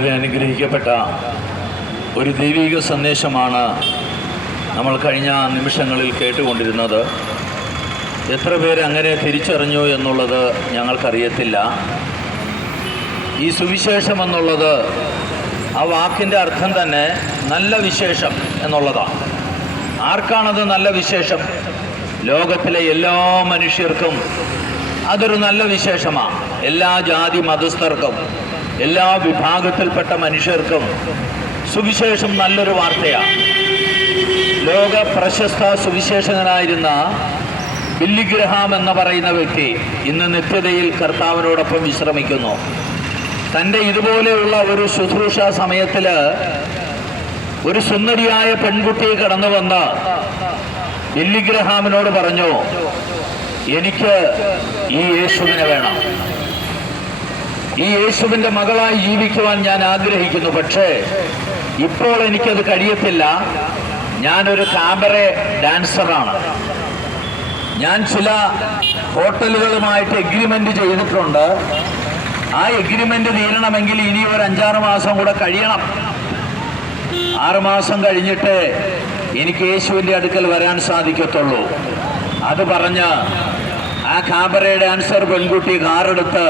വളരെ അനുഗ്രഹിക്കപ്പെട്ട ഒരു ദൈവിക സന്ദേശമാണ് നമ്മൾ കഴിഞ്ഞ നിമിഷങ്ങളിൽ കേട്ടുകൊണ്ടിരുന്നത്. എത്ര പേര് അങ്ങനെ തിരിച്ചറിഞ്ഞു എന്നുള്ളത് ഞങ്ങൾക്കറിയത്തില്ല. ഈ സുവിശേഷം എന്നുള്ളത് ആ വാക്കിൻ്റെ അർത്ഥം തന്നെ നല്ല വിശേഷം എന്നുള്ളതാണ്. ആർക്കാണത് നല്ല വിശേഷം? ലോകത്തിലെ എല്ലാ മനുഷ്യർക്കും അതൊരു നല്ല വിശേഷമാണ്. എല്ലാ ജാതി മതസ്ഥർക്കും എല്ലാ വിഭാഗത്തിൽപ്പെട്ട മനുഷ്യർക്കും സുവിശേഷം നല്ലൊരു വാർത്തയാണ്. ലോക പ്രശസ്ത സുവിശേഷകനായിരുന്ന ബില്ലി ഗ്രഹാം എന്ന് പറയുന്ന വ്യക്തി ഇന്ന് നിത്യതയിൽ കർത്താവിനോടൊപ്പം വിശ്രമിക്കുന്നു. തൻ്റെ ഇതുപോലെയുള്ള ഒരു ശുശ്രൂഷ സമയത്തിൽ ഒരു സുന്ദരിയായ പെൺകുട്ടി കടന്നു വന്ന് ബില്ലി ഗ്രഹാമിനോട് പറഞ്ഞു, എനിക്ക് ഈ യേശുവിനെ വേണം, ഈ യേശുവിൻ്റെ മകളായി ജീവിക്കുവാൻ ഞാൻ ആഗ്രഹിക്കുന്നു. പക്ഷേ ഇപ്പോൾ എനിക്കത് കഴിയത്തില്ല. ഞാനൊരു കാബറെ ഡാൻസറാണ്. ഞാൻ ചില ഹോട്ടലുകളുമായിട്ട് എഗ്രിമെൻ്റ് ചെയ്തിട്ടുണ്ട്. ആ എഗ്രിമെൻ്റ് തീരണമെങ്കിൽ ഇനി ഒരു 5-6 മാസം കൂടെ കഴിയണം. 6 മാസം കഴിഞ്ഞിട്ട് എനിക്ക് യേശുവിൻ്റെ അടുക്കൽ വരാൻ സാധിക്കത്തുള്ളൂ. അത് പറഞ്ഞ് ആ കാബറെ ഡാൻസർ പെൺകുട്ടി കാറെടുത്ത്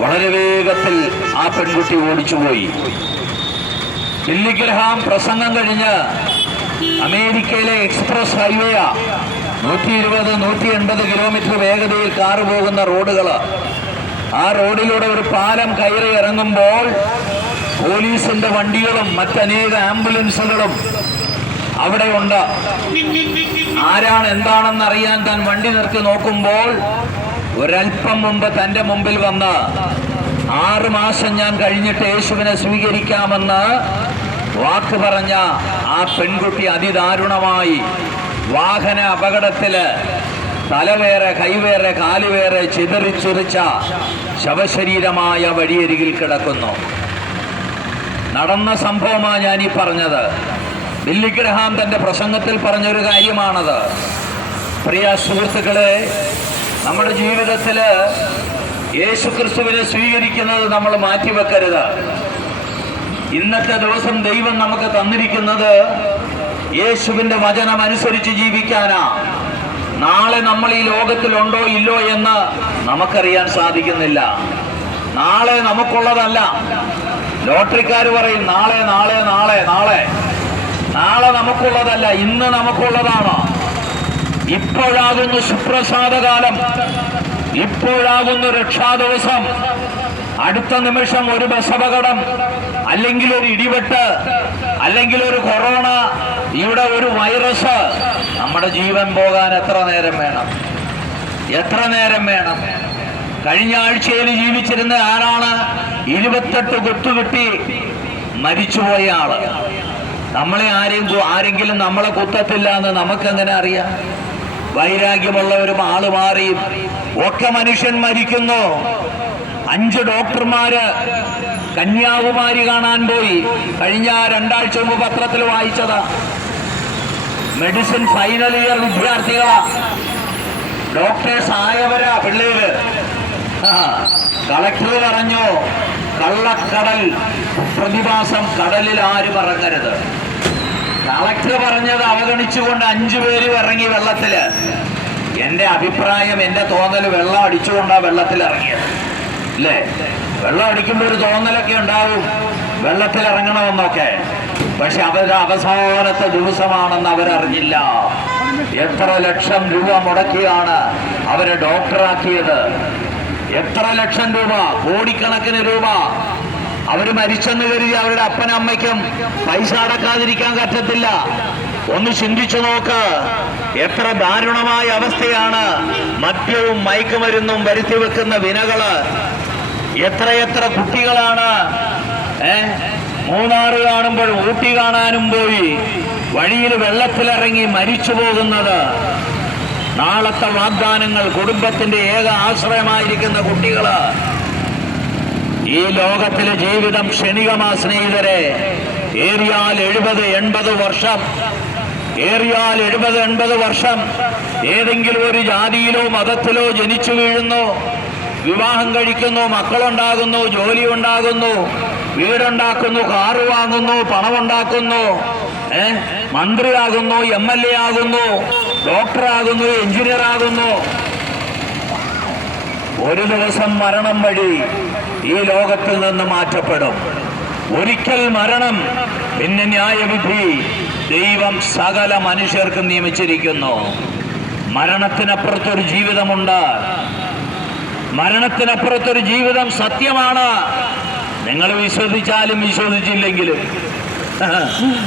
വളരെ വേഗത്തിൽ ആ പെൺകുട്ടി ഓടിച്ചുപോയി. ബില്ലി ഗ്രഹാം പ്രസംഗം കഴിഞ്ഞ് അമേരിക്കയിലെ എക്സ്പ്രസ് ഹൈവേയാ, 120-180 കിലോമീറ്റർ വേഗതയിൽ കാറ് പോകുന്ന റോഡുകൾ. ആ റോഡിലൂടെ ഒരു പാലം കയറി ഇറങ്ങുമ്പോൾ പോലീസിന്റെ വണ്ടികളും മറ്റനേക ആംബുലൻസുകളും അവിടെ ഉണ്ട്. ആരാണ് എന്താണെന്ന് അറിയാൻ താൻ വണ്ടി നിർത്തി നോക്കുമ്പോൾ ഒരൽപ്പം മുമ്പ് തൻ്റെ മുമ്പിൽ വന്ന് 6 മാസം ഞാൻ കഴിഞ്ഞിട്ട് യേശുവിനെ സ്വീകരിക്കാമെന്ന് വാക്ക് പറഞ്ഞ ആ പെൺകുട്ടി അതിദാരുണമായി വാഹന അപകടത്തില് തലവേറെ കൈവേറെ കാലുവേറെ ചിതറിച്ചിറിച്ച ശവശരീരമായ വഴിയരികിൽ കിടക്കുന്നു. നടന്ന സംഭവമാണ് ഞാനീ പറഞ്ഞത്. ബില്ലി ഗ്രഹാം തൻ്റെ പ്രസംഗത്തിൽ പറഞ്ഞൊരു കാര്യമാണത്. പ്രിയ സുഹൃത്തുക്കളെ, നമ്മുടെ ജീവിതത്തിൽ യേശുക്രിസ്തുവിനെ സ്വീകരിക്കുന്നത് നമ്മൾ മാറ്റിവെക്കരുത്. ഇന്നത്തെ ദിവസം ദൈവം നമുക്ക് തന്നിരിക്കുന്നത് യേശുവിൻ്റെ വചനം അനുസരിച്ച് ജീവിക്കാനാ. നാളെ നമ്മൾ ഈ ലോകത്തിലുണ്ടോ ഇല്ലോ എന്ന് നമുക്കറിയാൻ സാധിക്കുന്നില്ല. നാളെ നമുക്കുള്ളതല്ല. ലോട്ടറിക്കാർ പറയും നാളെ നാളെ നാളെ നാളെ. നാളെ നമുക്കുള്ളതല്ല, ഇന്ന് നമുക്കുള്ളതാണ്. ഇപ്പോഴാകുന്നു സുപ്രസാദകാലം, ഇപ്പോഴാകുന്നു രക്ഷാദിവസം. അടുത്ത നിമിഷം ഒരു ബസ് അപകടം, അല്ലെങ്കിൽ ഒരു ഇടിവെട്ട്, അല്ലെങ്കിൽ ഒരു കൊറോണ, ഇവിടെ ഒരു വൈറസ്, നമ്മുടെ ജീവൻ പോകാൻ എത്ര നേരം വേണം? എത്ര നേരം വേണം? കഴിഞ്ഞ ആഴ്ചയിൽ ജീവിച്ചിരുന്ന ആരാണ് 28 കുത്തുകിട്ടി മരിച്ചുപോയ ആള്? നമ്മളെ ആരെങ്കിലും നമ്മളെ കുത്തത്തില്ല എന്ന് നമുക്കെങ്ങനെ അറിയാം? വൈരാഗ്യമുള്ളവരും ആള് മാറിയും ഒക്കെ മനുഷ്യൻ മരിക്കുന്നു. 5 ഡോക്ടർമാര് കന്യാകുമാരി കാണാൻ പോയി. കഴിഞ്ഞ 2 ആഴ്ച മുമ്പ് പത്രത്തിൽ വായിച്ചതാ. മെഡിസിൻ ഫൈനൽ ഇയർ വിദ്യാർത്ഥികളാ, ഡോക്ടേഴ്സ് ആയവരാ പിള്ളേര്. കളക്ടർ പറഞ്ഞു കള്ളക്കടൽ പ്രതിഭാസം കടലിൽ ആരും ഇറങ്ങരുത്. കളക്ടർ പറഞ്ഞത് അവഗണിച്ചുകൊണ്ട് 5 പേര് ഇറങ്ങി വെള്ളത്തില്. എൻ്റെ അഭിപ്രായം, എൻ്റെ തോന്നൽ, വെള്ളം അടിച്ചുകൊണ്ടാണ് വെള്ളത്തിൽ ഇറങ്ങിയത് അല്ലേ? വെള്ളം അടിക്കുമ്പോൾ ഒരു തോന്നലൊക്കെ ഉണ്ടാവും വെള്ളത്തിൽ ഇറങ്ങണമെന്നൊക്കെ. പക്ഷെ അവരുടെ അവസാനത്തെ ദിവസമാണെന്ന് അവരറിഞ്ഞില്ല. എത്ര ലക്ഷം രൂപ മുടക്കിയാണ് അവരെ ഡോക്ടറാക്കിയത്? എത്ര ലക്ഷം രൂപ, കോടിക്കണക്കിന് രൂപ. അവർ മരിച്ചെന്ന് കരുതി അവരുടെ അപ്പനമ്മയ്ക്കും പൈസ അടക്കാതിരിക്കാൻ പറ്റത്തില്ല. ഒന്ന് ചിന്തിച്ചു നോക്ക്, എത്ര ദാരുണമായ അവസ്ഥയാണ് മദ്യവും മയക്കുമരുന്നും വരുത്തി വെക്കുന്ന വിനകള്. എത്രയെത്ര കുട്ടികളാണ് മൂന്നാറ് കാണുമ്പോൾ ഊട്ടി കാണാനും പോയി വഴിയിൽ വെള്ളത്തിലിറങ്ങി മരിച്ചു പോകുന്നത്. നാളത്തെ വാഗ്ദാനങ്ങൾ, കുടുംബത്തിന്റെ ഏക ആശ്രയമായിരിക്കുന്ന കുട്ടികള്. ഈ ലോകത്തിലെ ജീവിതം ക്ഷണികമാ സ്നേഹിതരെ. ഏറിയാൽ 70-80 വർഷം, ഏറിയാൽ 70-80 വർഷം ഏതെങ്കിലും ഒരു ജാതിയിലോ മതത്തിലോ ജനിച്ചു വീഴുന്നു, വിവാഹം കഴിക്കുന്നു, മക്കളുണ്ടാകുന്നു, ജോലി ഉണ്ടാകുന്നു, വീടുണ്ടാക്കുന്നു, കാറ് വാങ്ങുന്നു, പണമുണ്ടാക്കുന്നു, മന്ത്രിയാകുന്നു, MLA ആകുന്നു, ഡോക്ടറാകുന്നു, എഞ്ചിനീയർ ആകുന്നു. ഒരു ദിവസം മരണം വഴി ഈ ലോകത്തിൽ നിന്ന് മാറ്റപ്പെടും. ഒരിക്കൽ മരണം, പിന്നെ ന്യായവിധി. ദൈവം സകല മനുഷ്യർക്കും നിയമിച്ചിരിക്കുന്നു. മരണത്തിനപ്പുറത്തൊരു ജീവിതമുണ്ട്. മരണത്തിനപ്പുറത്തൊരു ജീവിതം സത്യമാണ്. നിങ്ങൾ വിശ്വസിച്ചാലും വിശ്വസിച്ചില്ലെങ്കിലും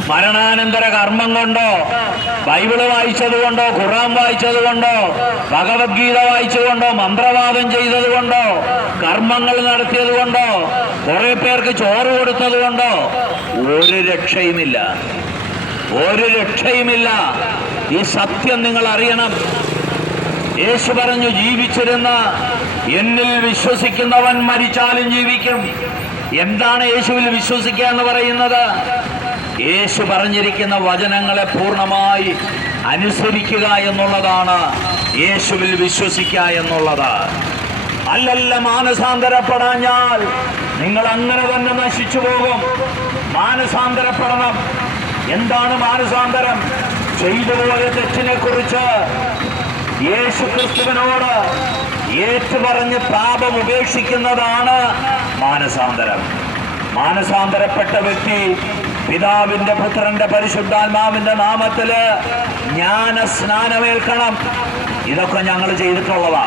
മരണാനന്തര കർമ്മം കൊണ്ടോ, ബൈബിള് വായിച്ചതുകൊണ്ടോ, ഖുർആൻ വായിച്ചതുകൊണ്ടോ, ഭഗവത്ഗീത വായിച്ചുകൊണ്ടോ, മന്ത്രവാദം ചെയ്തതുകൊണ്ടോ, കർമ്മങ്ങൾ നടത്തിയതുകൊണ്ടോ, കുറെ പേർക്ക് ചോറ് കൊടുത്തതുകൊണ്ടോ ഒരു രക്ഷയുമില്ല. ഒരു രക്ഷയുമില്ല. ഈ സത്യം നിങ്ങൾ അറിയണം. യേശു പറഞ്ഞു, ജീവിച്ചിരുന്ന എന്നിൽ വിശ്വസിക്കുന്നവൻ മരിച്ചാലും ജീവിക്കും. എന്താണ് യേശുവിൽ വിശ്വസിക്കുക എന്ന് പറയുന്നത്? യേശു പറഞ്ഞിരിക്കുന്ന വചനങ്ങളെ പൂർണ്ണമായി അനുസരിക്കുക എന്നുള്ളതാണ് യേശുവിൽ വിശ്വസിക്കുക എന്നുള്ളത്. അല്ലല്ല, മാനസാന്തരപ്പെടാഞ്ഞാൽ നിങ്ങൾ അങ്ങനെ തന്നെ നശിച്ചു പോകും. മാനസാന്തരപ്പെടണം. എന്താണ് മാനസാന്തരം? ചെയ്തുപോയ തെറ്റിനെ കുറിച്ച് യേശു ക്രിസ്തുവിനോട് ഏറ്റുപറഞ്ഞ് പാപം ഉപേക്ഷിക്കുന്നതാണ് മാനസാന്തരം. മാനസാന്തരപ്പെട്ട വ്യക്തി പിതാവിന്റെ, പുത്രന്റെ, പരിശുദ്ധാത്മാവിന്റെ നാമത്തില് ജ്ഞാന സ്നാനമേൽക്കണം. ഇതൊക്കെ ഞങ്ങൾ ചെയ്തിട്ടുള്ളതാ.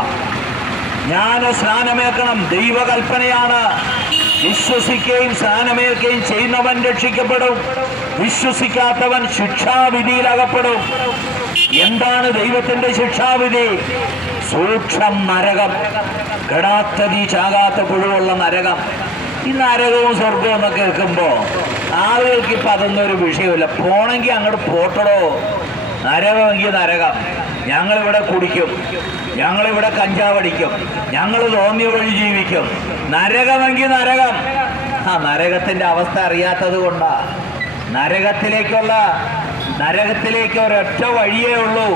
ജ്ഞാന സ്നാനമേൽക്കണം. ദൈവകൽപ്പനയാണ്. വിശ്വസിക്കുകയും സ്നാനമേൽക്കുകയും ചെയ്യുന്നവൻ രക്ഷിക്കപ്പെടും. വിശ്വസിക്കാത്തവൻ ശിക്ഷാവിധിയിലകപ്പെടും. എന്താണ് ദൈവത്തിന്റെ ശിക്ഷാവിധി? സൂക്ഷ്മ നരകം, കെടാത്തതി ചാകാത്ത പുഴുവുള്ള നരകം. ഈ നരകവും സ്വർഗവും എന്നൊക്കെ കേൾക്കുമ്പോ ആളുകൾക്ക് ഇപ്പൊ അതൊന്നും ഒരു വിഷയമില്ല. പോണെങ്കിൽ അങ്ങോട്ട് പോട്ടടോ. നരകമെങ്കിൽ നരകം. ഞങ്ങളിവിടെ കുടിക്കും, ഞങ്ങളിവിടെ കഞ്ചാവടിക്കും, ഞങ്ങൾ തോന്നിയ വഴി ജീവിക്കും. നരകമെങ്കിൽ നരകം. നരകത്തിന്റെ അവസ്ഥ അറിയാത്തത് കൊണ്ടാ. നരകത്തിലേക്ക് ഒരൊറ്റ വഴിയേ ഉള്ളൂ.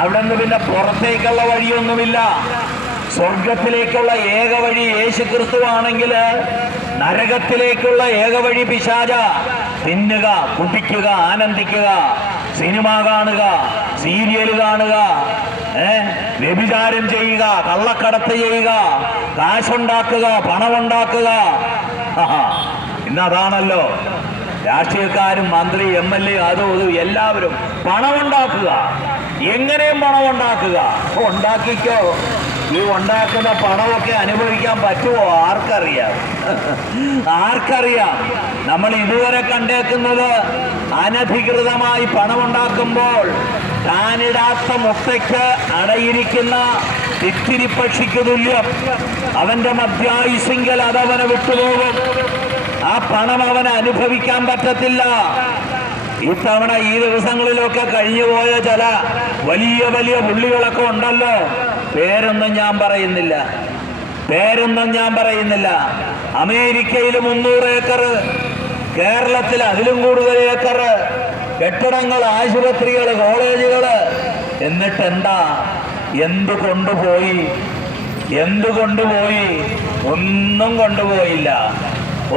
അവിടെ നിന്ന് പിന്നെ പുറത്തേക്കുള്ള വഴിയൊന്നുമില്ല. സ്വർഗത്തിലേക്കുള്ള ഏക വഴി യേശു ക്രിസ്തുവാണെങ്കിൽ നരകത്തിലേക്കുള്ള ഏക വഴി പിശാച. തിന്നുക, കുടിക്കുക, ആനന്ദിക്കുക, സിനിമ കാണുക, സീരിയൽ കാണുക, വ്യഭിചാരം ചെയ്യുക, കള്ളക്കടത്ത് ചെയ്യുക, കാശുണ്ടാക്കുക, പണമുണ്ടാക്കുക. ഇന്നതാണല്ലോ രാഷ്ട്രീയക്കാരും മന്ത്രി MLA അതും എല്ലാവരും പണമുണ്ടാക്കുക. എങ്ങനെയും പണമുണ്ടാക്കുക. ഉണ്ടാക്കിക്കോ. ഈ ഉണ്ടാക്കുന്ന പണമൊക്കെ അനുഭവിക്കാൻ പറ്റുമോ? ആർക്കറിയാം? ആർക്കറിയാം? നമ്മൾ ഇതുവരെ കണ്ടേക്കുന്നത് അനധികൃതമായി പണമുണ്ടാക്കുമ്പോൾ താനിടാത്ത മുട്ടയ്ക്ക് അടയിരിക്കുന്ന ഇത്തിരി പക്ഷിക്ക് തുല്യം. അവന്റെ മധ്യായുസിങ്കൽ അതവനെ വിട്ടുപോകും. ആ പണം അവന് അനുഭവിക്കാൻ പറ്റത്തില്ല. ഇത്തവണ ഈ ദിവസങ്ങളിലൊക്കെ കഴിഞ്ഞുപോയ ചില വലിയ വലിയ പുള്ളികളൊക്കെ ഉണ്ടല്ലോ. പേരൊന്നും ഞാൻ പറയുന്നില്ല. അമേരിക്കയിൽ 300 ഏക്കർ, കേരളത്തിൽ അതിലും കൂടുതൽ ഏക്കർ, കെട്ടിടങ്ങൾ, ആശുപത്രികൾ, കോളേജുകൾ. എന്നിട്ടെന്താ? എന്തു കൊണ്ടുപോയി? ഒന്നും കൊണ്ടുപോയില്ല.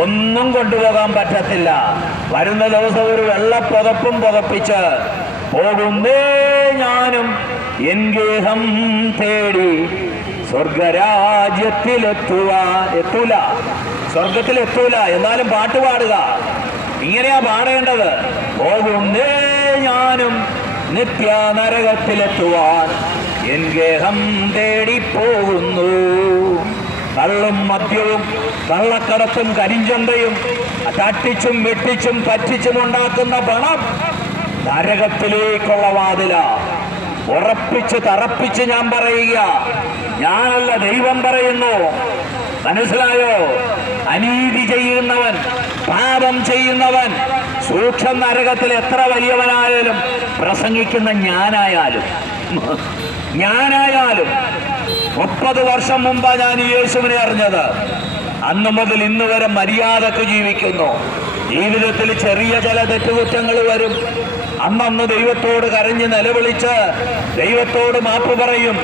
ഒന്നും കൊണ്ടുപോകാൻ പറ്റത്തില്ല. വരുന്ന ദിവസം ഒരു വെള്ളപ്പുതപ്പും പുതപ്പിച്ച് പോകുന്നേ ഞാനും എൻ ഗേഹം തേടി സ്വർഗത്തിലെത്തൂല. എന്നാലും പാട്ട് പാടുക. ഇങ്ങനെയാ പാടേണ്ടത്. പോകുന്നേ ഞാനും നിത്യ നരകത്തിലെത്തുവാൻ എൻ ഗേഹം തേടി പോകുന്നു. കള്ളും മദ്യവും കള്ളക്കടത്തും കരിഞ്ചന്തയും തട്ടിച്ചും വെട്ടിച്ചും പറ്റിച്ചും ഉണ്ടാക്കുന്ന പണം നരകത്തിലേക്കുള്ള വാതില. ഉറപ്പിച്ച് തറപ്പിച്ച് ഞാൻ പറയുക. ഞാനല്ല, ദൈവം പറയുന്നു. മനസ്സിലായോ? അനീതി ചെയ്യുന്നവൻ, പാപം ചെയ്യുന്നവൻ സൂക്ഷ്മ നരകത്തിൽ എത്ര വലിയവനായാലും, പ്രസംഗിക്കുന്ന ഞാനായാലും 30 വർഷം മുമ്പാ ഞാൻ യേശുവിനെ അറിഞ്ഞത്. അന്നു മുതൽ ഇന്ന് വരെ മര്യാദക്ക് ജീവിക്കുന്നു. ജീവിതത്തിൽ ചെറിയ ചില തെറ്റുകുറ്റങ്ങൾ വരും. അന്നന്ന് ദൈവത്തോട് കരഞ്ഞ് നിലവിളിച്ച് ദൈവത്തോട് മാപ്പ് പറയും.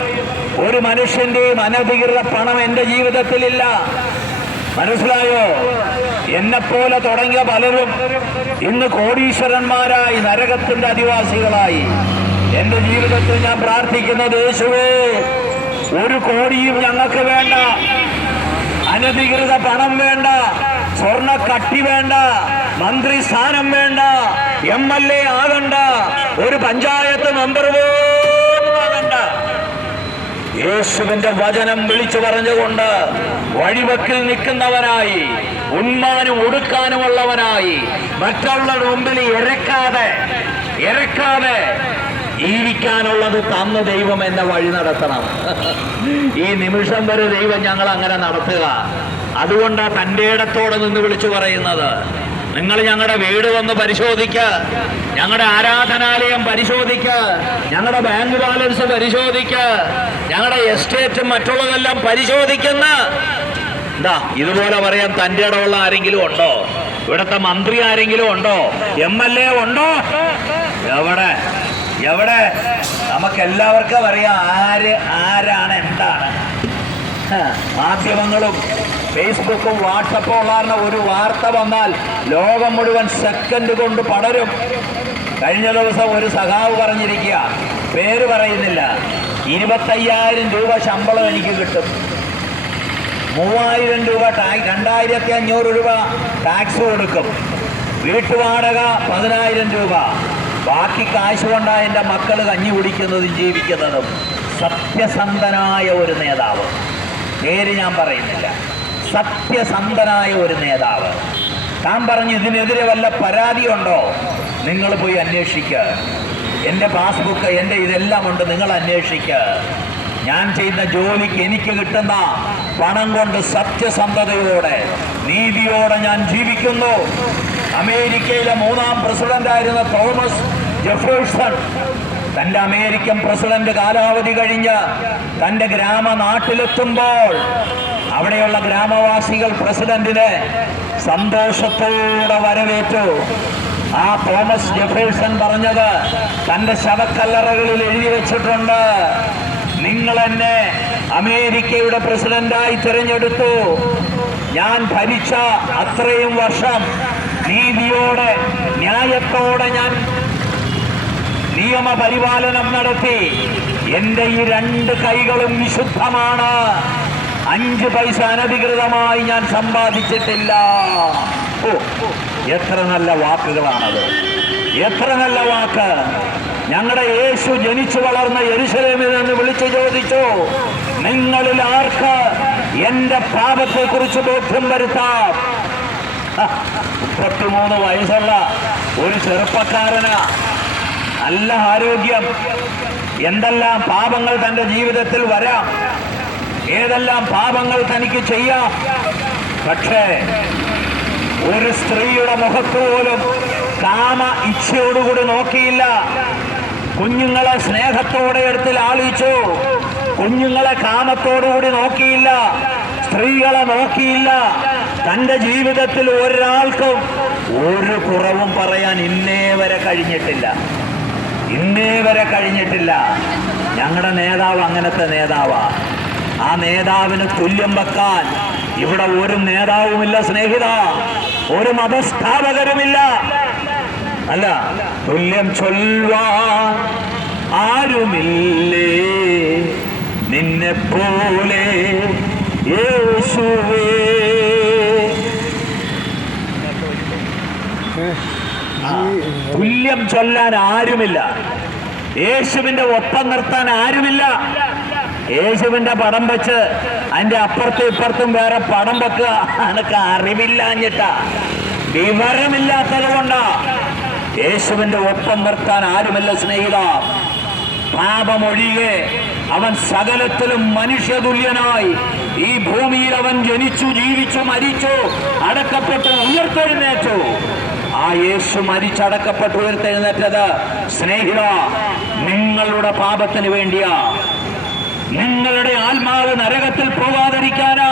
ഒരു മനുഷ്യന്റെയും അനധികൃത പണം എന്റെ ജീവിതത്തിലില്ല. മനസ്സിലായോ? എന്നെപ്പോലെ തുടങ്ങിയ പലരും ഇന്ന് കോടീശ്വരന്മാരായി നരകത്തിന്റെ അധിവാസികളായി. എന്റെ ജീവിതത്തിൽ ഞാൻ പ്രാർത്ഥിക്കുന്നത്, യേശുവേ, 1 കോടിയും ഞങ്ങൾക്ക് വേണ്ട, അനധികൃത പണം വേണ്ട, സ്വർണ്ണ കട്ടി വേണ്ട, മന്ത്രി സ്ഥാനം വേണ്ട, MLA ആകണ്ട, ഒരു പഞ്ചായത്ത് മെമ്പർ പോലും ആകണ്ട. യേശുവിന്റെ വചനം വിളിച്ചു പറഞ്ഞുകൊണ്ട് വഴിവക്കിൽ നിൽക്കുന്നവനായി, ഉണ്മാനും ഉടുക്കാനുമുള്ളവനായി, മറ്റുള്ളവരുടെ മുമ്പിൽ ഇരക്കാതെ ജീവിക്കാനുള്ളത് തന്ന ദൈവം എന്നെ വഴി നടത്തണം. ഈ നിമിഷം വരെ ദൈവം ഞങ്ങൾ അങ്ങനെ നടത്തുക. അതുകൊണ്ടാണ് തൻ്റെ ഇടത്തോടെ നിന്ന് വിളിച്ചു പറയുന്നത്. നിങ്ങൾ ഞങ്ങളുടെ വീട് വന്ന് പരിശോധിക്കുക, ഞങ്ങളുടെ ആരാധനാലയം പരിശോധിക്കുക, ഞങ്ങളുടെ ബാങ്ക് ബാലൻസ് പരിശോധിക്കുക, ഞങ്ങളുടെ എസ്റ്റേറ്റും മറ്റുള്ളതെല്ലാം പരിശോധിക്കുന്ന ഇതുപോലെ പറയാൻ തൻ്റെ ഇടമുള്ള ആരെങ്കിലും ഉണ്ടോ? ഇവിടുത്തെ മന്ത്രി ആരെങ്കിലും ഉണ്ടോ? MLA ഉണ്ടോ? എവിടെ? നമുക്കെല്ലാവർക്കും അറിയാം ആരാണ് എന്താണ്. മാധ്യമങ്ങളും ഫേസ്ബുക്കും വാട്സപ്പും ഉള്ള ഒരു വാർത്ത വന്നാൽ ലോകം മുഴുവൻ സെക്കൻഡ് കൊണ്ട് പടരും. കഴിഞ്ഞ ദിവസം ഒരു സഖാവ് പറഞ്ഞിരിക്കുക, പേര് പറയുന്നില്ല, 25,000 രൂപ ശമ്പളം എനിക്ക് കിട്ടും, 3,000 രൂപ 2,500 രൂപ ടാക്സ് കൊടുക്കും, വീട്ടുവാടക 10,000 രൂപ, ബാക്കി കാശ് കൊണ്ടാണ് എൻ്റെ മക്കൾ കഞ്ഞി കുടിക്കുന്നതും ജീവിക്കുന്നതും. സത്യസന്ധനായ ഒരു നേതാവ്, പേര് ഞാൻ പറയുന്നില്ല, സത്യസന്ധനായ ഒരു നേതാവ്. താൻ പറഞ്ഞു, ഇതിനെതിരെ വല്ല പരാതിയുണ്ടോ? നിങ്ങൾ പോയി അന്വേഷിക്കുക, എൻ്റെ പാസ്ബുക്ക്, എൻ്റെ ഇതെല്ലാം ഉണ്ട്, നിങ്ങൾ അന്വേഷിക്കുക. ഞാൻ ചെയ്യുന്ന ജോലിക്ക് എനിക്ക് കിട്ടുന്ന പണം കൊണ്ട് സത്യസന്ധതയോടെ നീതിയോടെ ഞാൻ ജീവിക്കുന്നു. അമേരിക്കയിലെ 3ാം പ്രസിഡന്റായിരുന്ന തോമസ് ജെഫേഴ്സൺ തൻ്റെ അമേരിക്കൻ പ്രസിഡന്റ് കാലാവധി കഴിഞ്ഞ് തൻ്റെ നാട്ടിലെത്തുമ്പോൾ അവിടെയുള്ള ഗ്രാമവാസികൾ പ്രസിഡന്റിനെ സന്തോഷത്തോടെ വരവേറ്റു. ആ തോമസ് ജെഫേഴ്സൺ പറഞ്ഞത് തൻ്റെ ശവക്കല്ലറകളിൽ എഴുതി വെച്ചിട്ടുണ്ട്, നിങ്ങൾ എന്നെ അമേരിക്കയുടെ പ്രസിഡന്റായി തിരഞ്ഞെടുത്തു, ഞാൻ ഭരിച്ച അത്രയും വർഷം നീതിയോടെ ന്യായത്തോടെ ഞാൻ നിയമപരിപാലനം നടത്തി, എൻ്റെ ഈ 2 കൈകളും വിശുദ്ധമാണ്, 5 പൈസ അനധികൃതമായി ഞാൻ സമ്പാദിച്ചിട്ടില്ല. എത്ര നല്ല വാക്കുകളാണത്, എത്ര നല്ല വാക്ക്. ഞങ്ങളുടെ യേശു ജനിച്ചു വളർന്ന യെരുശലേമിൽ നിന്ന് വിളിച്ചു ചോദിച്ചു, നിങ്ങളിൽ ആർക്ക് എൻ്റെ പാപത്തെ കുറിച്ച് ബോധ്യം വരുത്താം? 33 വയസ്സുള്ള ഒരു ചെറുപ്പക്കാരന്, നല്ല ആരോഗ്യം, എന്തെല്ലാം പാപങ്ങൾ തൻ്റെ ജീവിതത്തിൽ വരാം, ഏതെല്ലാം പാപങ്ങൾ തനിക്ക് ചെയ്യാം. പക്ഷേ ഒരു സ്ത്രീയുടെ മുഖത്ത് പോലും കാമ ഇച്ഛയോടുകൂടി നോക്കിയില്ല. കുഞ്ഞുങ്ങളെ സ്നേഹത്തോടെ എടുത്ത് ലാളിച്ചു, കുഞ്ഞുങ്ങളെ കാമത്തോടുകൂടി നോക്കിയില്ല, സ്ത്രീകളെ നോക്കിയില്ല. തൻ്റെ ജീവിതത്തിൽ ഒരാൾക്കും ഒരു കുറവും പറയാൻ ഇന്നേ വരെ കഴിഞ്ഞിട്ടില്ല. ഞങ്ങളുടെ നേതാവ് അങ്ങനത്തെ നേതാവാ. ആ നേതാവിന് തുല്യം വെക്കാൻ ഇവിടെ ഒരു നേതാവുമില്ല സ്നേഹിത, ഒരു മതസ്ഥാപകരുമില്ല. അല്ല, തുല്യം ചൊല്ലുവാൻ ആരുമില്ലേ നിന്നെ പോലെ യേശുവേ. തുല്യം ചൊല്ലാൻ ആരുമില്ല, യേശുവിന്റെ ഒപ്പം നിർത്താൻ ആരുമില്ല. യേശുവിന്റെ പടം വെച്ച് അതിന്റെ അപ്പുറത്തും ഇപ്പുറത്തും വേറെ പടം വെക്കുക എനിക്ക് അറിവില്ലാഞ്ഞിട്ടാ, വിവരമില്ലാത്തത് കൊണ്ടാ. യേശുവിന്റെ ഒപ്പം നിർത്താൻ ആരുമില്ല സ്നേഹിത. പാപമൊഴികെ അവൻ സകലത്തിലും മനുഷ്യതുല്യനായി ഈ ഭൂമിയിൽ അവൻ ജനിച്ചു, ജീവിച്ചു, മരിച്ചു, അടക്കപ്പെട്ടു, ഉയർത്തെഴുന്നേറ്റു. ആ യേശു മരിച്ചടക്കപ്പെട്ടു ഉയർത്തെഴുന്നേറ്റത് സ്നേഹിത നിങ്ങളുടെ പാപത്തിന് വേണ്ടിയാ. നിങ്ങളുടെ ആത്മാവ് നരകത്തിൽ പോകാതിരിക്കാനാ.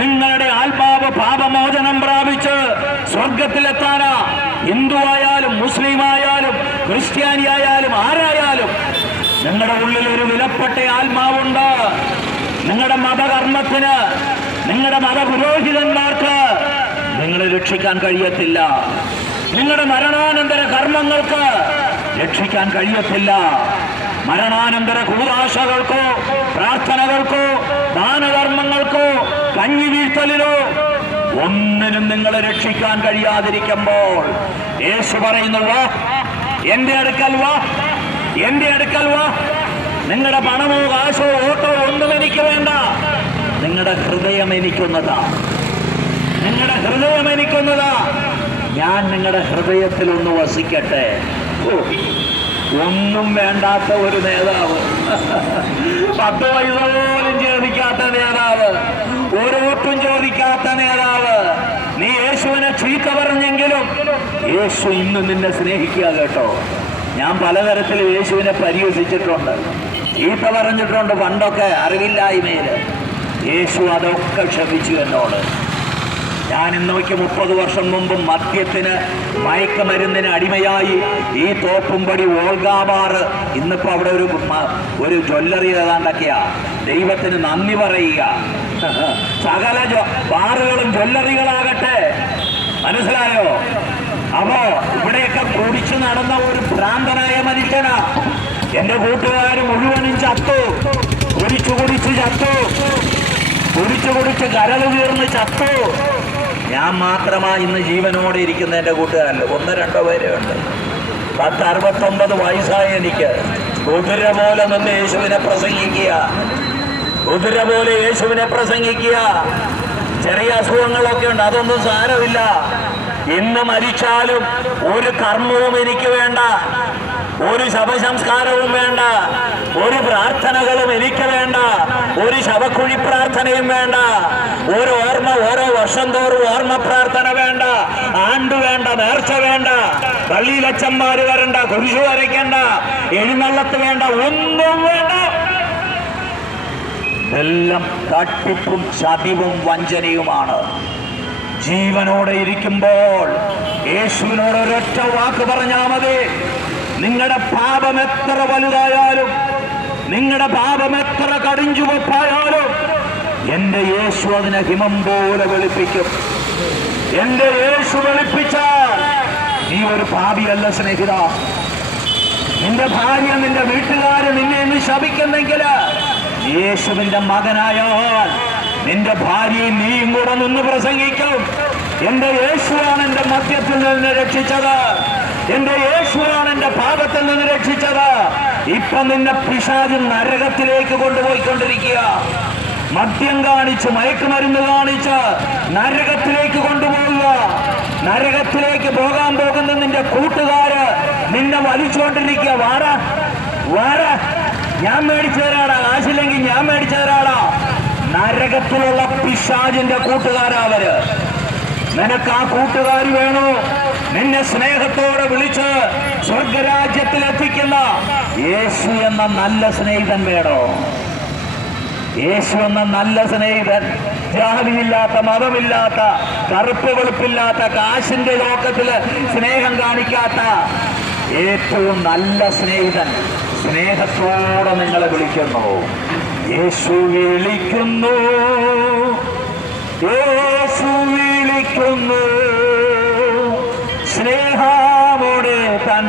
നിങ്ങളുടെ ആത്മാവ് പാപമോചനം പ്രാപിച്ച് സ്വർഗത്തിലെത്താനാ. ഹിന്ദു ആയാലും മുസ്ലിം ആയാലും ക്രിസ്ത്യാനി ആയാലും ആരായാലും നിങ്ങളുടെ ഉള്ളിൽ ഒരു വിലപ്പെട്ട ആത്മാവുണ്ട്. നിങ്ങളുടെ മതകർമ്മത്തിന്, നിങ്ങളുടെ മതപുരോഹിതന്മാർക്ക് നിങ്ങളെ രക്ഷിക്കാൻ കഴിയത്തില്ല. നിങ്ങളുടെ മരണാനന്തര കർമ്മങ്ങൾക്ക് രക്ഷിക്കാൻ കഴിയത്തില്ല. മരണാനന്തര കൂദാശകൾക്കോ പ്രാർത്ഥനകൾക്കോ ദാനധർമ്മങ്ങൾക്കോ കഞ്ഞി വീഴ്ത്തലിനോ ഒന്നിനും നിങ്ങളെ രക്ഷിക്കാൻ കഴിയാതിരിക്കുമ്പോൾ യേശു പറയുന്നു, വാ എന്റെ അടുക്കൽ വാ, എന്റെ അടുക്കൽ വാ. നിങ്ങളുടെ പണമോ കാശോ ഓട്ടോ ഒന്നും എനിക്ക് വേണ്ട. നിങ്ങളുടെ ഹൃദയം എനിക്കൊന്നതാ, നിങ്ങളുടെ ഹൃദയം എനിക്കൊന്നതാ. ഞാൻ നിങ്ങളുടെ ഹൃദയത്തിൽ ഒന്ന് വസിക്കട്ടെ. ഒന്നും വേണ്ടാത്ത ഒരു നേതാവ്, 10 പൈസ പോലും ചോദിക്കാത്ത നേതാവ്, ഒരോട്ടും ചോദിക്കാത്ത നേതാവ്. നീ യേശുവിനെ ചീത്ത പറഞ്ഞെങ്കിലും യേശു ഇന്ന് നിന്നെ സ്നേഹിക്കുക കേട്ടോ. ഞാൻ പലതരത്തിൽ യേശുവിനെ പരിഹസിച്ചിട്ടുണ്ട്, ചീത്ത പറഞ്ഞിട്ടുണ്ട് പണ്ടൊക്കെ അറിവില്ലായ്മയില്. യേശു അതൊക്കെ ക്ഷമിച്ചു എന്നോട്. ഞാൻ ഇന്നോക്ക് 30 വർഷം മുമ്പ് മദ്യത്തിന് മയക്കമരുന്നിന് അടിമയായി ഈ തോപ്പുംപടി ഓൾഗാബാറ്, ഇന്നിപ്പോ അവിടെ ഒരു ജ്വല്ലറി ഏതാണ്ടൊക്കെയാ. ദൈവത്തിന് നന്ദി പറയുക. സകല ബാറുകളും ജ്വല്ലറികളാകട്ടെ, മനസ്സിലായോ? അപ്പോ ഇവിടെയൊക്കെ കുടിച്ചു നടന്ന ഒരു ഭ്രാന്തനായ മനുഷ്യനാ. എന്റെ കൂട്ടുകാർ മുഴുവനും ചത്തു, കുടിച്ചു ചത്തു, കുടിച്ചു കരൾ വീർന്ന് ചത്തു. ഞാൻ മാത്രമാ ഇന്ന് ജീവനോടെ ഇരിക്കുന്ന എൻ്റെ കൂട്ടുകാരിൽ 1-2 പേരേ ഉണ്ട്. 10-69 വയസ്സായ എനിക്ക് കുതിര പോലെ നിന്ന് യേശുവിനെ പ്രസംഗിക്കുക, കുതിര പോലെ യേശുവിനെ പ്രസംഗിക്കുക. ചെറിയ അസുഖങ്ങളൊക്കെ ഉണ്ട്, അതൊന്നും സാരമില്ല. ഇന്ന് മരിച്ചാലും ഒരു കർമ്മവും എനിക്ക് വേണ്ട, ഒരു ശവസംസ്കാരവും വേണ്ട, ഒരു പ്രാർത്ഥനകളും എനിക്ക് വേണ്ട, ഒരു ശവക്കുഴി പ്രാർത്ഥനയും വേണ്ട, ഒരു ഓർമ്മ ഓരോ വർഷം തോറും ഓർമ്മ പ്രാർത്ഥന വേണ്ട, ആണ്ട് വേണ്ട, നേർച്ച വേണ്ട, പള്ളിയിലച്ചന്മാര് വരണ്ട, കുരിശു വരയ്ക്കണ്ട, എഴുന്നള്ളത്ത് വേണ്ട, ഒന്നും വേണ്ട. എല്ലാം തട്ടിപ്പും ചതിവും വഞ്ചനയുമാണ്. ജീവനോടെ ഇരിക്കുമ്പോൾ യേശുവിനോട് ഒരൊറ്റ വാക്ക് പറഞ്ഞാൽ മതി. നിങ്ങളുടെ പാപം എത്ര വലുതായാലും, നിങ്ങളുടെ പാപം എത്ര കടിഞ്ചുവപ്പായാലും എന്റെ യേശു അതിനെ ഹിമം പോലെ വെളുപ്പിക്കും. എന്റെ യേശു വെളുപ്പിച്ചാൽ നീ ഒരു പാപിയല്ല സ്നേഹിത. നിന്റെ ഭാര്യ, നിന്റെ വീട്ടുകാര് നിന്നെ ഇന്ന് ശപിക്കുന്നെങ്കിൽ യേശുവിന്റെ മകനായാൽ നിന്റെ ഭാര്യയും നീയും കൂടെ നിന്ന് പ്രസംഗിക്കും. എന്റെ യേശുവാണ് എന്റെ മദ്യത്തിൽ നിന്ന് രക്ഷിച്ചത്, എന്റെ യേശുവാണ് എന്റെ പാപത്തിൽ നിന്ന് രക്ഷിച്ചത്. ഇപ്പൊ നിന്നെ പിശാച് നരകത്തിലേക്ക് കൊണ്ടുപോയിക്കൊണ്ടിരിക്കുക. മദ്യം കാണിച്ച്, മയക്കുമരുന്ന് കാണിച്ച് നരകത്തിലേക്ക് കൊണ്ടുപോവുക. നരകത്തിലേക്ക് പോകാൻ പോകുന്ന നിന്റെ കൂട്ടുകാര് നിന്നെ വലിച്ചുകൊണ്ടിരിക്കുക. വാടാ, ഞാൻ മേടിച്ചു തരാടാ, കാശില്ലെങ്കിൽ ഞാൻ മേടിച്ചു തരാടാ. നരകത്തിലുള്ള പിശാചിന്റെ കൂട്ടുകാരവര്. നിനക്ക് ആ കൂട്ടുകാരി വേണോ? നിന്നെ സ്നേഹത്തോടെ വിളിച്ച് സ്വർഗരാജ്യത്തിലെത്തിക്കുന്ന യേശു എന്ന നല്ല സ്നേഹിതൻ വേണോ? യേശു എന്ന നല്ല സ്നേഹിതൻ, ജാതിയില്ലാത്ത, മതമില്ലാത്ത, കറുപ്പ് വെളുപ്പില്ലാത്ത, കാശിന്റെ ലോകത്തില് സ്നേഹം കാണിക്കാത്ത ഏറ്റവും നല്ല സ്നേഹിതൻ സ്നേഹത്തോടെ നിങ്ങളെ വിളിക്കുന്നു. യേശു വിളിക്കുന്നു, യേശു വിളിക്കുന്നു, സ്നേഹമോടെ തൻ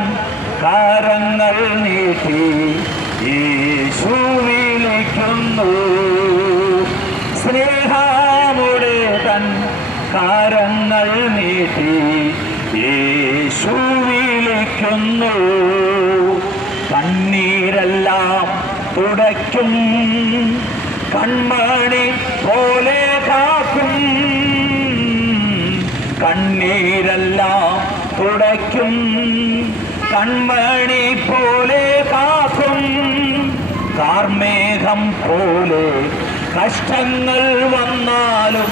കരങ്ങൾ നീട്ടി യേശു വിളിക്കുന്നു. സ്നേഹമോടെ തൻ കരങ്ങൾ നീട്ടി യേശു വിളിക്കുന്നു. കണ്ണീരെല്ലാം തുടയ്ക്കും, കൺമണി പോലെ കാക്കും. കണ്ണീരെല്ലാം തുടയ്ക്കും, കൺമണി പോലെ കാക്കും. കാർമേഘം പോലെ കഷ്ടങ്ങൾ വന്നാലും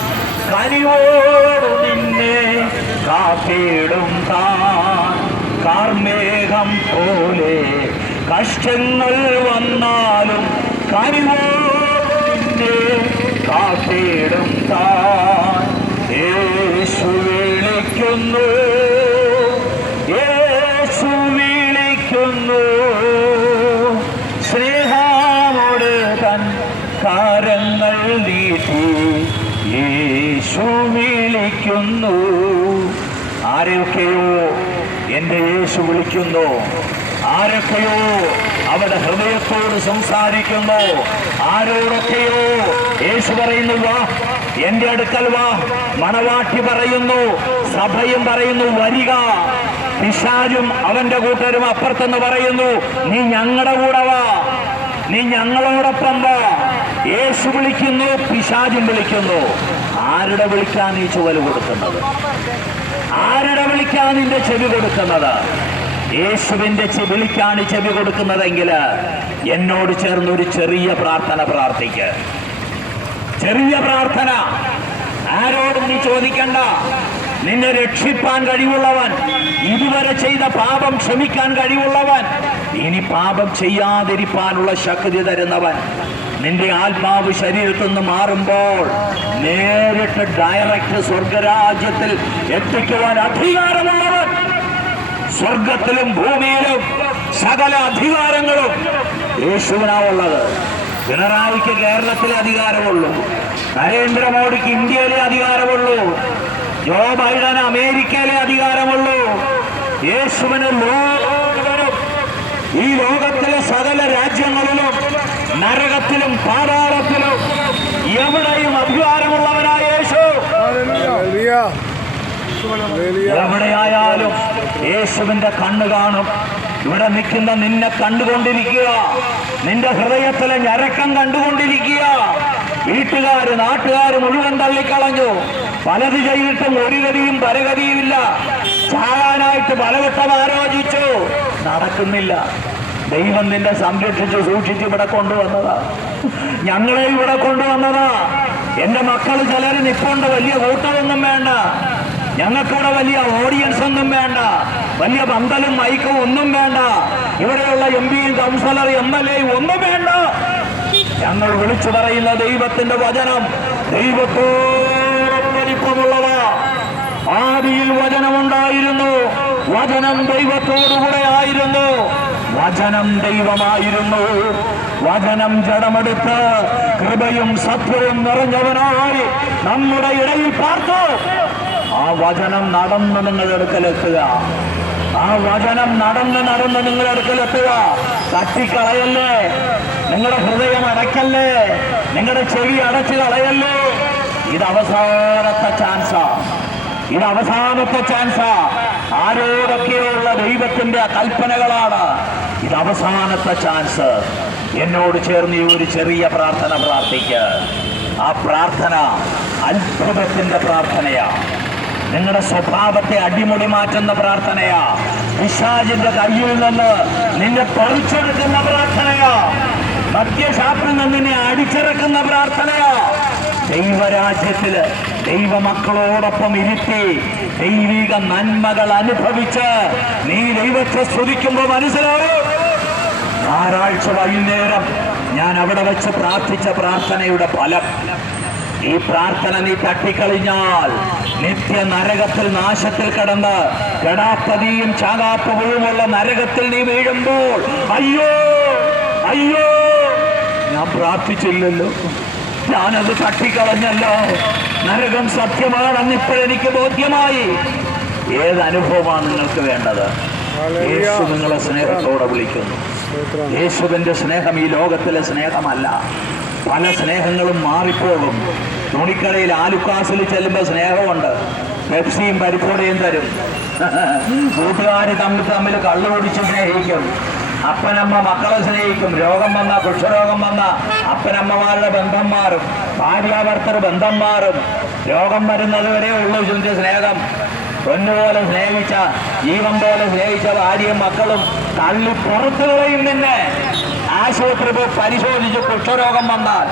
കനിവോട് നിന്നെ കാത്തിടും താൻ. കാർമേഘം പോലെ കഷ്ടങ്ങൾ വന്നാലും കനിവോട് നിന്നെ കാത്തിടും താൻ. യേശു വിളിക്കുന്നു, യേശു വിളിക്കുന്നു, സ്നേഹമോടെ തൻ കരങ്ങൾ നീട്ടി യേശു വിളിക്കുന്നു. വിളിക്കുന്നു. ആരെയൊക്കെയോ എൻ്റെ യേശു വിളിക്കുന്നു. ആരൊക്കെയോ അവരുടെ ഹൃദയത്തോട് സംസാരിക്കുന്നു. ആരോടൊക്കെയോ യേശു പറയുന്നു, വാ എന്റെ അടുക്കൽ വാ. മണവാട്ടി പറയുന്നു, സഭയും പറയുന്നു, വരിക. പിശാചും അവന്റെ കൂട്ടരും അപ്പുറത്തെന്ന് പറയുന്നു, നീ ഞങ്ങളുടെ കൂടെ വാ, നീ ഞങ്ങളോടൊപ്പം വാ. യേശു വിളിക്കുന്നു, പിശാചും വിളിക്കുന്നു. ആരുടെ വിളിക്കാൻ നീ ചുവല് കൊടുക്കുന്നത്? ആരുടെ വിളിക്കാൻ നിന്റെ ചെവി കൊടുക്കുന്നത്? യേശുവിന്റെ വിളിക്കാണ് ചെവി കൊടുക്കുന്നതെങ്കിൽ എന്നോട് ചേർന്നൊരു ചെറിയ പ്രാർത്ഥന പ്രാർത്ഥിക്ക്. ചെറിയ പ്രാർത്ഥന. ആരോടും നീ ചോദിക്കണ്ട. നിന്നെ രക്ഷിപ്പാൻ കഴിവുള്ളവൻ, ഇതുവരെ ചെയ്ത പാപം ക്ഷമിക്കാൻ കഴിവുള്ളവൻ, ഇനി പാപം ചെയ്യാതിരിക്കാനുള്ള ശക്തി തരുന്നവൻ, നിന്റെ ആത്മാവ് ശരീരത്തിൽ നിന്ന് മാറുമ്പോൾ നേരിട്ട് ഡയറക്റ്റ് സ്വർഗരാജ്യത്തിൽ എത്തിക്കുവാൻ അധികാരമുള്ളവൻ. സ്വർഗത്തിലും ഭൂമിയിലും സകല അധികാരങ്ങളും യേശുവിനാവുള്ളത്. പിണറായിക്ക് കേരളത്തിലെ അധികാരമുള്ളൂ, നരേന്ദ്രമോദിക്ക് ഇന്ത്യയിലെ അധികാരമുള്ളൂ, ജോ ബൈഡന് അമേരിക്കയിലെ അധികാരമുള്ളൂ. യേശുവിന് ലോകത്തിലും ഈ ലോകത്തിലെ സകല രാജ്യങ്ങളിലും നരകത്തിലും പാതാളത്തിലും എവിടെയും അധികാരമുള്ളവനായ യേശു. എവിടെയായാലും യേശുവിന്റെ കണ്ണ് കാണും. ഇവിടെ നിൽക്കുന്ന നിന്നെ കണ്ടുകൊണ്ടിരിക്കുക, നിന്റെ ഹൃദയത്തിലെ ഞരക്കം കണ്ടുകൊണ്ടിരിക്കുക. വീട്ടുകാര് നാട്ടുകാര് മുഴുവൻ തള്ളിക്കളഞ്ഞു. പലത് ചെയ്തിട്ടും ഒരു ഗതിയും പരഗതിയുമില്ല. ചാകാനായിട്ട് പലവട്ടം ആലോചിച്ചു, നടക്കുന്നില്ല. ദൈവം നിന്നെ സംരക്ഷിച്ച് സൂക്ഷിച്ച് ഇവിടെ കൊണ്ടുവന്നതാ. ഞങ്ങളെ ഇവിടെ കൊണ്ടുവന്നതാ. എന്റെ മക്കൾ ചിലർ നിപ്പുണ്ട്. വലിയ കൂട്ടമൊന്നും വേണ്ട, ഞങ്ങൾക്കിവിടെ വലിയ ഓഡിയൻസ് ഒന്നും വേണ്ട, വലിയ പന്തലും മൈക്കും ഒന്നും വേണ്ട, ഇവിടെയുള്ള എം പിയും കൗൺസിലർ MLA ഒന്നും വേണ്ട. ഞങ്ങൾ വിളിച്ചു പറയുന്ന ദൈവത്തിന്റെ വചനം ദൈവത്തോളം വലിപ്പമുള്ളവ. ആദിയിൽ വചനമുണ്ടായിരുന്നു, വചനം ദൈവത്തോടുകൂടെ ആയിരുന്നു, വചനം ദൈവമായിരുന്നു. വചനം ജഡമെടുത്ത് കൃപയും സത്യവും നിറഞ്ഞവനായി നമ്മുടെ ഇടയിൽ പാർത്തു. ആ വചനം നടന്ന് നിങ്ങളുടെ അടുക്കലെത്തുക. ആ വചനം നടന്ന് നിങ്ങളുടെ അടുക്കലെത്തുക. തട്ടിക്കളയല്ലേ, നിങ്ങളുടെ ഹൃദയം അടയ്ക്കല്ലേ, നിങ്ങളുടെ ചെവി അടച്ചു കളയല്ലേ. ഇത് അവസാനത്തെ ചാൻസാ, ഇത് അവസാനത്തെ ചാൻസാ. ആരോടൊക്കെയുള്ള ദൈവത്തിന്റെ കൽപ്പനകളാണ്. ഇത് അവസാനത്തെ ചാൻസ്. എന്നോട് ചേർന്ന് ഈ ഒരു ചെറിയ പ്രാർത്ഥന പ്രാർത്ഥിക്ക്. ആ പ്രാർത്ഥന അത്ഭുതത്തിന്റെ പ്രാർത്ഥനയാ. നിങ്ങളുടെ സ്വഭാവത്തെ അടിമുടി മാറ്റുന്ന പ്രാർത്ഥനയാ. പിശാചിന്റെ കയ്യിൽ നിന്ന് നിന്നെ പറിച്ചെടുക്കുന്ന പ്രാർത്ഥനയാ. മദ്യഷാപ്പിൽ നിന്ന് നിന്നെ അടിച്ചിറക്കുന്ന പ്രാർത്ഥനയാ. ദൈവരാജ്യത്തില് ദൈവമക്കളോടൊപ്പം ഇരുത്തി ദൈവിക നന്മകൾ അനുഭവിച്ച് നീ ദൈവത്തെ സ്തുതിക്കുമ്പോൾ മനസ്സിലാവും. ഞായറാഴ്ച വൈകുന്നേരം ഞാൻ അവിടെ വെച്ച് പ്രാർത്ഥിച്ച പ്രാർത്ഥനയുടെ ഫലം. ഈ പ്രാർത്ഥന നീ തട്ടിക്കളിഞ്ഞാൽ നിത്യ നരകത്തിൽ നാശത്തിൽ കിടന്ന് കെടാപ്പതിയും ചാകാപ്പവുമുള്ള നരകത്തിൽ നീ വീഴുമ്പോൾ അയ്യോ അയ്യോ, ഞാൻ പ്രാർത്ഥിച്ചില്ലല്ലോ, ഞാനത് തട്ടിക്കളഞ്ഞല്ലോ, നരകം സത്യമാണെന്ന് ഇപ്പോഴെനിക്ക് ബോധ്യമായി. ഏതനുഭവമാണ് നിങ്ങൾക്ക് വേണ്ടത്? യേശു നിങ്ങളെ സ്നേഹത്തോടെ വിളിക്കുന്നു. യേശുവിന്റെ സ്നേഹം ഈ ലോകത്തിലെ സ്നേഹമല്ല. പല സ്നേഹങ്ങളും മാറിപ്പോകും. തുണിക്കടയിൽ ആലുക്കാസിൽ ചെല്ലുമ്പോൾ സ്നേഹമുണ്ട്, പെപ്സിയും പരിപ്പോടയും തരും. കൂട്ടുകാർ തമ്മിൽ കള്ളുപിടിച്ച് സ്നേഹിക്കും. അപ്പനമ്മ മക്കളെ സ്നേഹിക്കും. രോഗം വന്ന, വൃക്ഷരോഗം വന്ന അപ്പനമ്മമാരുടെ ബന്ധം മാറും, ഭാര്യാഭർത്തർ ബന്ധം മാറും. രോഗം വരുന്നത് വരെ ഉള്ളൂ ഇതിന്റെ സ്നേഹം. പൊന്നുപോലെ സ്നേഹിച്ച, ജീവൻ പോലെ സ്നേഹിച്ച ഭാര്യയും മക്കളും തള്ളി പുറത്തു കളയും. നിന്നെ ആശുപത്രി പോയി പരിശോധിച്ച് കുഷ്ഠരോഗം വന്നാൽ,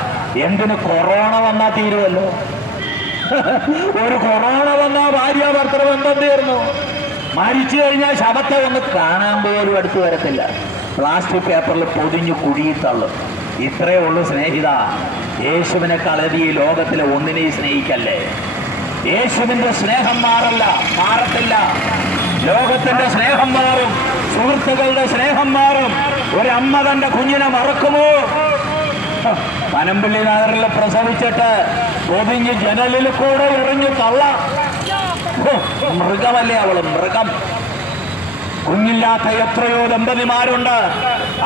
എന്തിന് കൊറോണ വന്നാൽ തീരുമല്ലോ. ഒരു കൊറോണ വന്നാൽ ഭാര്യാഭർത്തർ ബന്ധം തീർന്നു. മരിച്ചു കഴിഞ്ഞാൽ ശവത്തെ ഒന്ന് കാണാൻ പോലും അടുത്ത് വരത്തില്ല. പ്ലാസ്റ്റിക് പേപ്പറിൽ പൊതിഞ്ഞു കുഴിയിൽ തള്ളും. ഇത്രയേ ഉള്ളൂ സ്നേഹിത. യേശുവിനെ കളരി ഈ ലോകത്തിലെ ഒന്നിനെയും സ്നേഹിക്കല്ലേ. യേശുവിന്റെ സ്നേഹം മാറത്തില്ല. ലോകത്തിന്റെ സ്നേഹം മാറും, സുഹൃത്തുക്കളുടെ സ്നേഹം മാറും. ഒരമ്മ തന്റെ കുഞ്ഞിനെ മറക്കുമോ? പനമ്പള്ളി നഗറിൽ പ്രസവിച്ചിട്ട് പൊതിഞ്ഞ് ജനലിൽ കൂടെ എറിഞ്ഞു തള്ള മൃഗമല്ലേ അവള്, മൃഗം. കുഞ്ഞില്ലാത്ത എത്രയോ ദമ്പതിമാരുണ്ട്,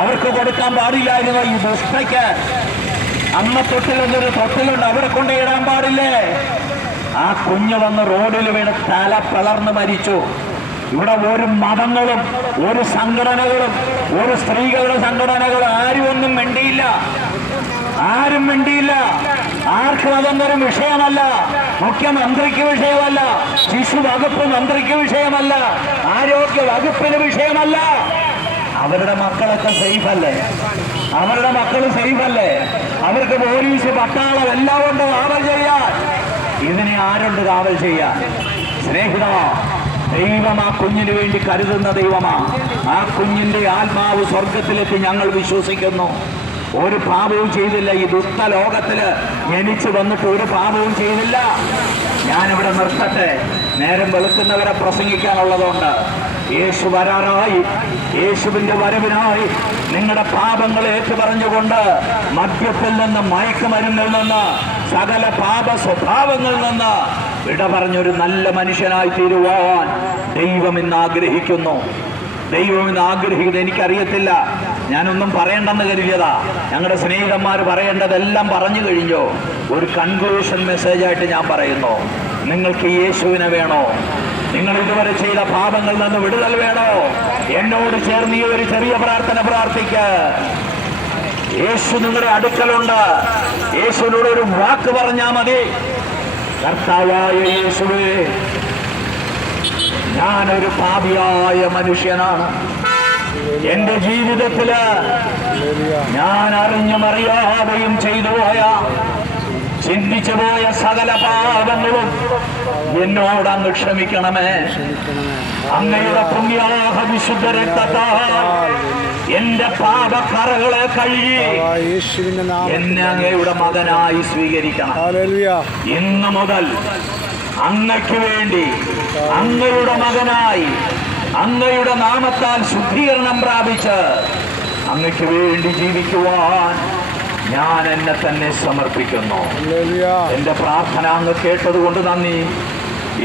അവർക്ക് കൊടുക്കാൻ പാടില്ലായിരുന്നു ഈ ദുഷ്ടയ്ക്ക്. അമ്മ തൊട്ടിലൊന്നൊരു തൊട്ടിലുണ്ട്, അവിടെ കൊണ്ടിടാൻ പാടില്ലേ? ആ കുഞ്ഞ് വന്ന് റോഡിൽ വീണ് തല പിളർന്ന് മരിച്ചു. ഇവിടെ ഒരു മതങ്ങളും ഒരു സംഘടനകളും ഒരു സ്ത്രീകളുടെ സംഘടനകളും ആരും ഒന്നും മിണ്ടിയില്ല, ആരും മിണ്ടിയില്ല. ആർക്കും അതൊന്നൊരു വിഷയമല്ല. മുഖ്യമന്ത്രിക്ക് വിഷയമല്ല, ശിശു വകുപ്പ് മന്ത്രിക്ക് വിഷയമല്ല, ആരോഗ്യ വകുപ്പിന് വിഷയമല്ല. അവരുടെ മക്കളൊക്കെ സേഫ് അല്ലേ? അവരുടെ മക്കൾ സേഫ് അല്ലേ? അവർക്ക് പോലീസ് പട്ടാളം എല്ലാം ഉണ്ട് കാവൽ ചെയ്യാൻ. ഇതിനെ ആരുണ്ട് കാവൽ ചെയ്യാൻ? സ്നേഹിതമാ, ദൈവം ആ കുഞ്ഞിന് വേണ്ടി കരുതുന്ന ദൈവമാ. ആ കുഞ്ഞിന്റെ ആത്മാവ് സ്വർഗത്തിലെത്തി ഞങ്ങൾ വിശ്വസിക്കുന്നു. ഒരു പാപവും ചെയ്തില്ല. ഈ ദുഷ്ട ലോകത്തില് ജനിച്ചു വന്നിട്ട് ഒരു പാപവും ചെയ്തില്ല. ഞാനിവിടെ നിർത്തട്ടെ, നേരം വെളുക്കുന്നവരെ പ്രസംഗിക്കാനുള്ളതുകൊണ്ട്. യേശു വരാനായി, യേശുവിന്റെ വരവിനായി നിങ്ങളുടെ പാപങ്ങൾ ഏറ്റുപറഞ്ഞുകൊണ്ട് മദ്യത്തിൽ നിന്ന്, മയക്കുമരുന്നിൽ നിന്ന്, സകല പാപ സ്വഭാവങ്ങളിൽ നിന്ന് വിട പറഞ്ഞൊരു നല്ല മനുഷ്യനായി തീരുവാൻ ദൈവം ഇന്ന് ആഗ്രഹിക്കുന്നു. ദൈവം ഇന്ന് ആഗ്രഹിക്കുന്നത് എനിക്കറിയത്തില്ല, ഞാനൊന്നും പറയണ്ടെന്ന് കരുതിയതാ. ഞങ്ങളുടെ സ്നേഹിതന്മാർ പറയേണ്ടതെല്ലാം പറഞ്ഞു കഴിഞ്ഞു. ഒരു കൺക്ലൂഷൻ മെസ്സേജായിട്ട് ഞാൻ പറയുന്നു, നിങ്ങൾക്ക് യേശുവിനെ വേണോ? നിങ്ങൾ ഇതുവരെ ചെയ്ത പാപങ്ങളിൽ നിന്ന് വിടുതൽ വേണോ? എന്നോട് ചേർന്ന് ഈ ഒരു ചെറിയ പ്രാർത്ഥന പ്രാർത്ഥിക്ക്. യേശു നിങ്ങളുടെ അടുക്കലുണ്ട്. യേശുവിനോട് ഒരു വാക്ക് പറഞ്ഞാൽ മതി. കർത്താവായ യേശുവേ, ഞാനൊരു പാപിയായ മനുഷ്യനാണ്. എന്റെ ജീവിതത്തില് ഞാൻ അറിഞ്ഞും അറിയാതെയും ചെയ്തു പോയ, ചിന്തിച്ചു പോയ സകല പാപങ്ങളും എന്നോട് അങ്ങ് ക്ഷമിക്കണമേ. അങ്ങയുടെ പുണ്യാഹ വിശുദ്ധ രക്തത്താൽ എന്റെ പാപക്കറകളെ കഴുകി എന്നെ അങ്ങയുടെ മകനായി സ്വീകരിക്കണം. ഇന്നു മുതൽ അങ്ങയ്ക്ക് വേണ്ടി, അങ്ങയുടെ മകനായി, അങ്ങയുടെ നാമത്താൽ ശുദ്ധീകരണം പ്രാപിച്ച് അങ്ങയ്ക്ക് വേണ്ടി ജീവിക്കുവാൻ ഞാൻ എന്നെ തന്നെ സമർപ്പിക്കുന്നു. എന്റെ പ്രാർത്ഥന അങ്ങ് കേട്ടതുകൊണ്ട് നന്ദി.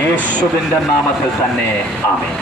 യേശുവിന്റെ നാമത്തിൽ തന്നെ ആമേൻ.